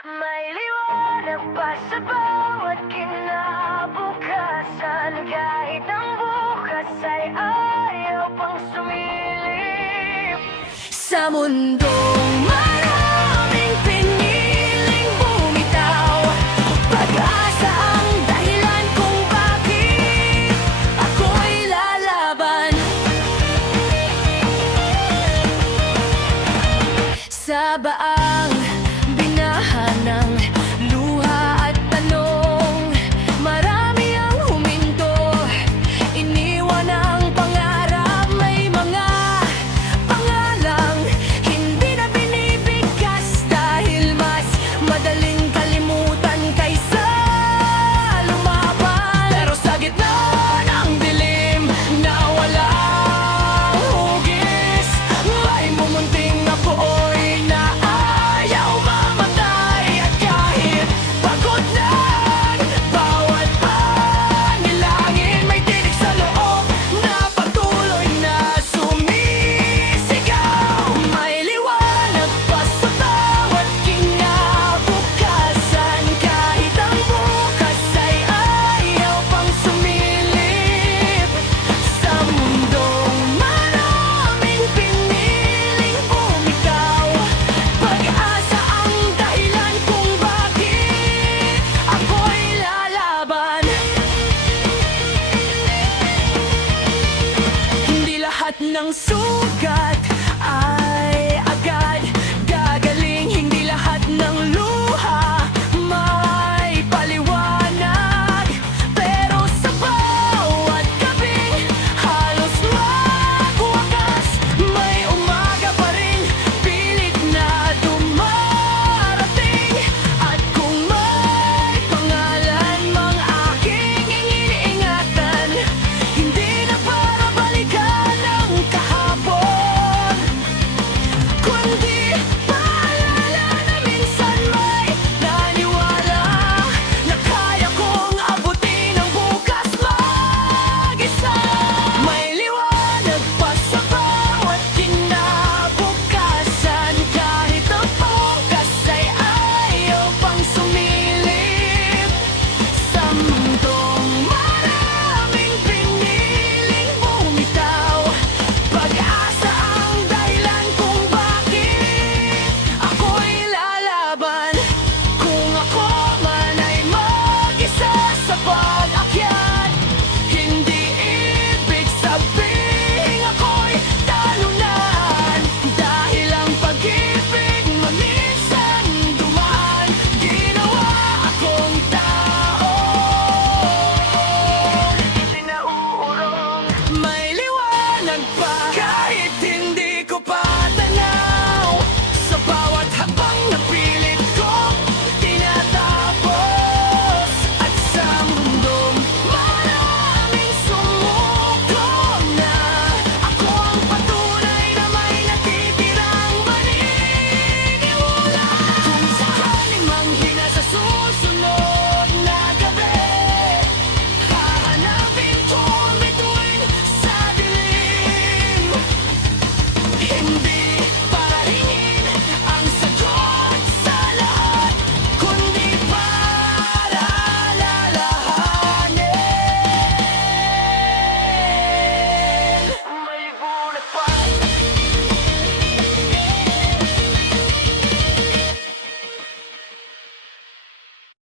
May liwanag pa sa bawat kinabukasan, kahit ang bukas ay ayaw pang sumilip. Sa mundong maraming piniling bumitaw, pag-asa ang dahilan kung bakit ako'y lalaban. Sa baang binahan ng luha at tanong, marami ang huminto, iniwan ang pangarap. May mga pangalang hindi na binibigkas dahil mas madaling kalimutan kaysa lumaban. Pero sa gitna ng dilim na walang hugis, may mumunting apoy na ayaw mamatay. At kahit pagod na ang bawat pangilangin, may tinig sa loob na patuloy na sumisigaw. May liwanag pa sa bawat kinabukasan, kahit ang bukas ay ayaw pang sumilip. Sa mundong maraming piniling bumitaw, pag-asa ang dahilan kung bakit ako'y lalaban. Hindi lahat ng